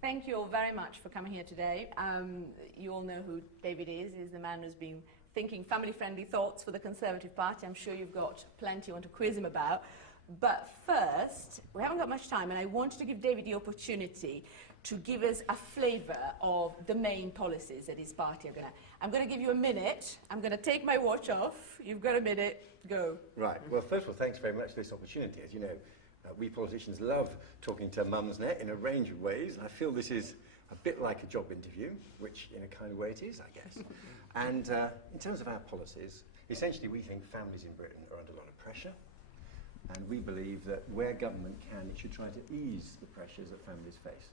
Thank you all very much for coming here today. You all know who David is. He's the man who's been thinking family-friendly thoughts for the Conservative Party. I'm sure you've got plenty you want to quiz him about. But first, we haven't got much time, and I wanted to give David the opportunity to give us a flavour of the main policies that his party are going to... I'm going to give you a minute. I'm going to take my watch off. You've got a minute. Go. Right. Well, first of all, thanks very much for this opportunity. As you know, we politicians love talking to Mumsnet in a range of ways. I feel this is a bit like a job interview, which in a kind of way it is, I guess. And in terms of our policies, essentially we think families in Britain are under a lot of pressure. And we believe that where government can, it should try to ease the pressures that families face.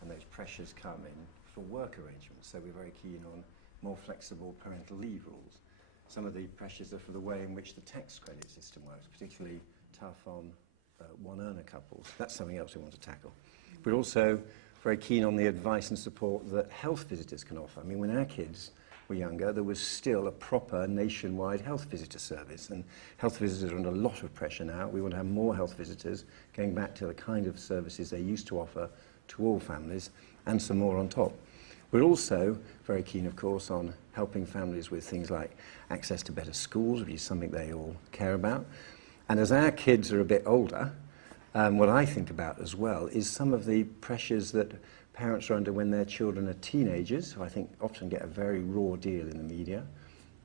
And those pressures come in for work arrangements. So we're very keen on more flexible parental leave rules. Some of the pressures are for the way in which the tax credit system works, particularly tough on one-earner couples. That's something else we want to tackle. We're also very keen on the advice and support that health visitors can offer. I mean, when our kids were younger, there was still a proper nationwide health visitor service, and health visitors are under a lot of pressure now. We want to have more health visitors, going back to the kind of services they used to offer to all families, and some more on top. We're also very keen, of course, on helping families with things like access to better schools, which is something they all care about. And as our kids are a bit older, what I think about as well is some of the pressures that parents are under when their children are teenagers, who I think often get a very raw deal in the media,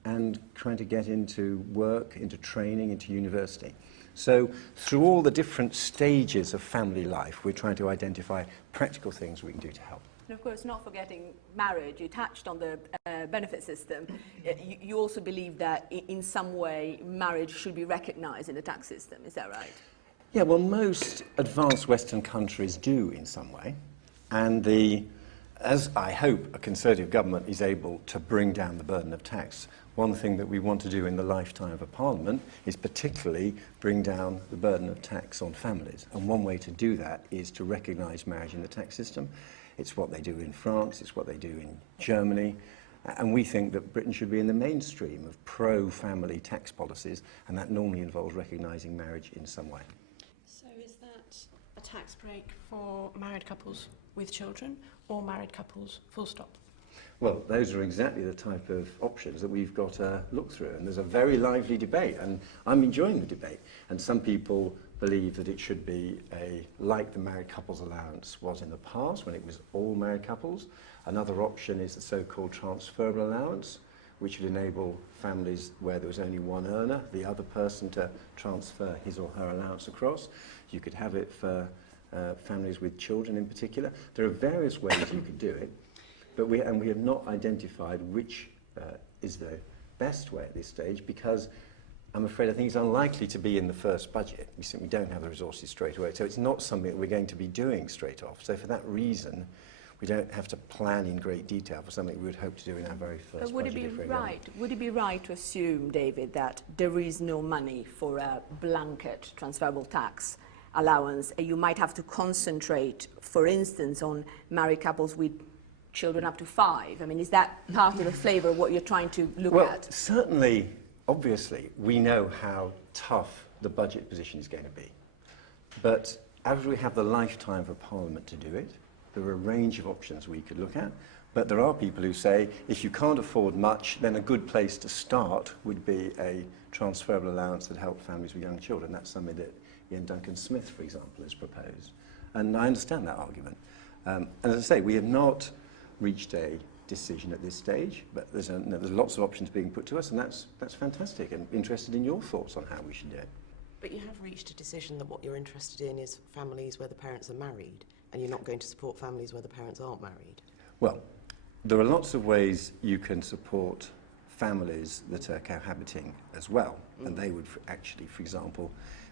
and trying to get into work, into training, into university. So through all the different stages of family life, we're trying to identify practical things we can do to help. And of course, not forgetting marriage. You touched on the benefit system. You also believe that in some way marriage should be recognised in the tax system. Is that right? Yeah, well, most advanced Western countries do in some way. And as I hope a Conservative government is able to bring down the burden of tax, one thing that we want to do in the lifetime of a parliament is particularly bring down the burden of tax on families. And one way to do that is to recognise marriage in the tax system. It's what they do in France, it's what they do in Germany. And we think that Britain should be in the mainstream of pro-family tax policies, and that normally involves recognising marriage in some way. So is that a tax break for married couples with children or married couples full stop? Well, those are exactly the type of options that we've got to look through, and there's a very lively debate, and I'm enjoying the debate. And some people believe that it should be like the married couples allowance was in the past, when it was all married couples. Another option is the so-called transferable allowance, which would enable families where there was only one earner, the other person to transfer his or her allowance across. You could have it for families with children in particular. There are various ways you could do it, but we have not identified which is the best way at this stage, because I'm afraid I think it's unlikely to be in the first budget. We simply don't have the resources straight away, so it's not something that we're going to be doing straight off. So for that reason, we don't have to plan in great detail for something we would hope to do in our very first but would budget. Would it be right to assume, David, that there is no money for a blanket transferable tax allowance? You might have to concentrate, for instance, on married couples with children up to 5. I mean, is that part of the flavour of what you're trying to look at? Well, certainly, obviously, we know how tough the budget position is going to be. But as we have the lifetime of a parliament to do it, there are a range of options we could look at. But there are people who say, if you can't afford much, then a good place to start would be a transferable allowance that helped families with young children. That's something that Ian Duncan Smith, for example, has proposed. And I understand that argument. And as I say, we have not reached a decision at this stage, but there's lots of options being put to us, and that's fantastic, and interested in your thoughts on how we should do it. But you have reached a decision that what you're interested in is families where the parents are married, and you're not going to support families where the parents aren't married. Well, there are lots of ways you can support families that are cohabiting as well, and they would actually, for example,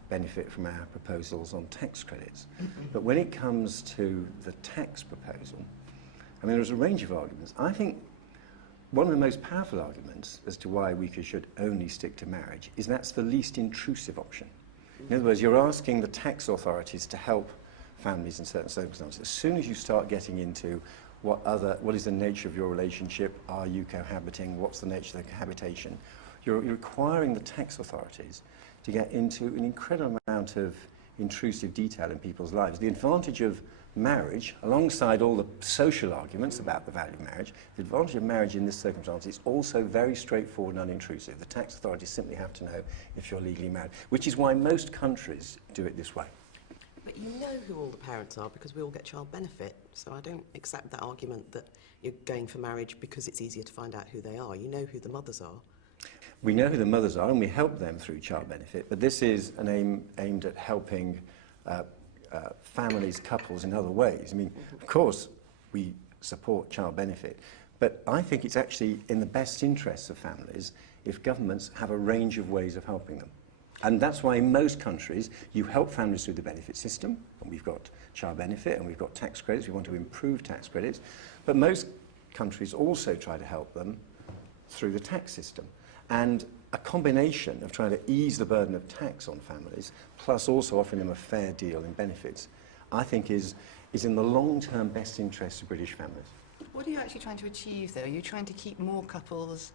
benefit from our proposals on tax credits. But when it comes to the tax proposal, I mean, there's a range of arguments. I think one of the most powerful arguments as to why we should only stick to marriage is that's the least intrusive option. In other words, you're asking the tax authorities to help families in certain circumstances. As soon as you start getting into what is the nature of your relationship, are you cohabiting, what's the nature of the cohabitation, you're requiring the tax authorities to get into an incredible amount of intrusive detail in people's lives. The advantage of marriage, alongside all the social arguments about the value of marriage, the advantage of marriage in this circumstance is also very straightforward and unintrusive. The tax authorities simply have to know if you're legally married, which is why most countries do it this way. But you know who all the parents are because we all get child benefit, so I don't accept that argument that you're going for marriage because it's easier to find out who they are. You know who the mothers are. We know who the mothers are and we help them through child benefit, but this is an aim aimed at helping families, couples in other ways. I mean, of course, we support child benefit, but I think it's actually in the best interests of families if governments have a range of ways of helping them. And that's why in most countries you help families through the benefit system, and we've got child benefit and we've got tax credits, we want to improve tax credits, but most countries also try to help them through the tax system. And a combination of trying to ease the burden of tax on families, plus also offering them a fair deal in benefits, I think is in the long-term best interests of British families. What are you actually trying to achieve, though? Are you trying to keep more couples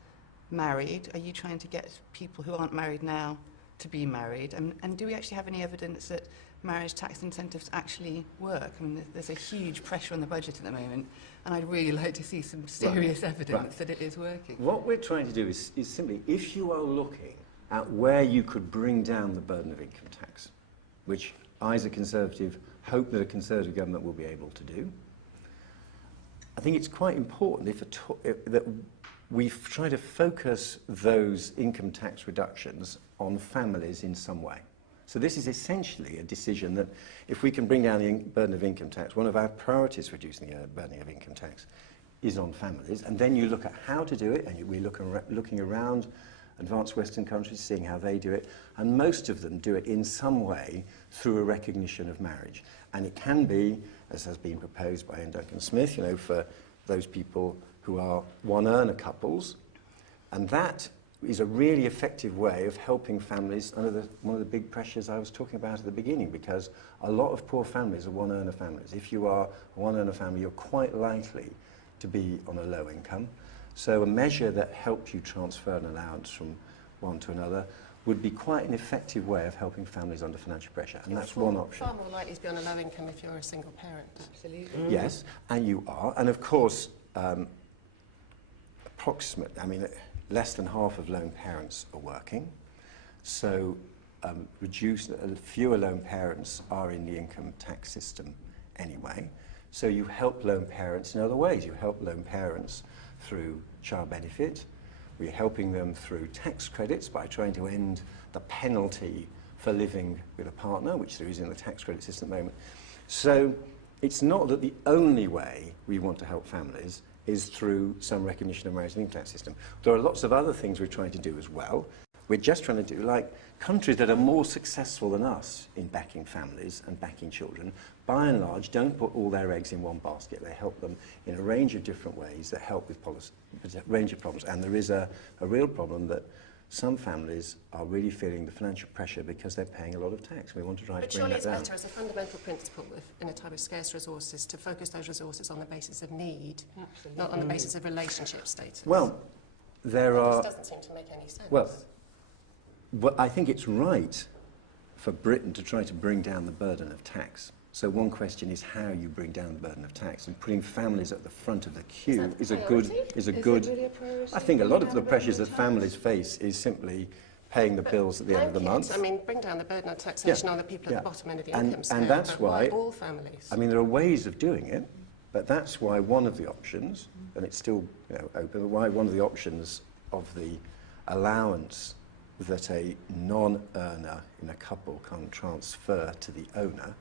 married? Are you trying to get people who aren't married now to be married? And do we actually have any evidence that marriage tax incentives actually work? I mean, there's a huge pressure on the budget at the moment, and I'd really like to see some serious evidence that it is working. What we're trying to do is simply, if you are looking at where you could bring down the burden of income tax, which I as a Conservative hope that a Conservative government will be able to do, I think it's quite important that we try to focus those income tax reductions on families in some way. So this is essentially a decision that if we can bring down the burden of income tax, one of our priorities for reducing the burden of income tax is on families. And then you look at how to do it, and we're looking around advanced Western countries, seeing how they do it, and most of them do it in some way through a recognition of marriage. And it can be, as has been proposed by Ian Duncan Smith, you know, for those people who are one-earner couples, and that is a really effective way of helping families under one of the big pressures I was talking about at the beginning, because a lot of poor families are one-earner families. If you are a one-earner family, you're quite likely to be on a low income. So a measure that helps you transfer an allowance from one to another would be quite an effective way of helping families under financial pressure, and that's one option. Far more likely to be on a low income if you're a single parent. Absolutely. Yes, and you are, and of course, less than half of lone parents are working, so fewer lone parents are in the income tax system anyway. So you help lone parents in other ways. You help lone parents through child benefit. We're helping them through tax credits by trying to end the penalty for living with a partner, which there is in the tax credit system at the moment. So it's not that the only way we want to help families is through some recognition of marriage in the income tax system. There are lots of other things we're trying to do as well. We're just trying to do, like countries that are more successful than us in backing families and backing children, by and large, don't put all their eggs in one basket. They help them in a range of different ways that help with a range of problems. And there is a real problem that some families are really feeling the financial pressure because they're paying a lot of tax. We want to try to bring that down. But surely it's better as a fundamental principle in a time of scarce resources to focus those resources on the basis of need, not on the basis of relationship status. Well, there are... This doesn't seem to make any sense. Well, I think it's right for Britain to try to bring down the burden of tax. So one question is how you bring down the burden of tax, and putting families at the front of the queue is a good. I think a lot of the pressures that families face is simply paying the bills at the end of the month. I mean, bring down the burden of taxation on the people at the bottom end of the income scale. And that's why all families. I mean, there are ways of doing it, but that's why one of the options, and it's still open, why one of the options of the allowance that a non-earner in a couple can transfer to the earner,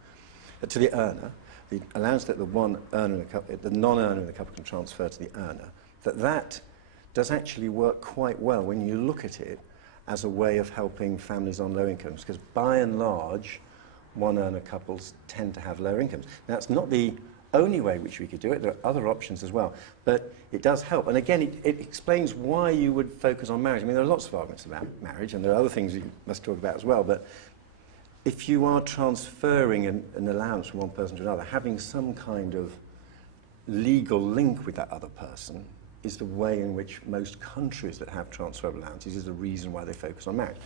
the allowance that the non-earner in the couple can transfer to the earner, that does actually work quite well when you look at it as a way of helping families on low incomes, because by and large, one-earner couples tend to have lower incomes. Now, it's not the only way which we could do it. There are other options as well, but it does help. And again, it explains why you would focus on marriage. I mean, there are lots of arguments about marriage, and there are other things you must talk about as well, but if you are transferring an allowance from one person to another, having some kind of legal link with that other person is the way in which most countries that have transferable allowances is the reason why they focus on marriage.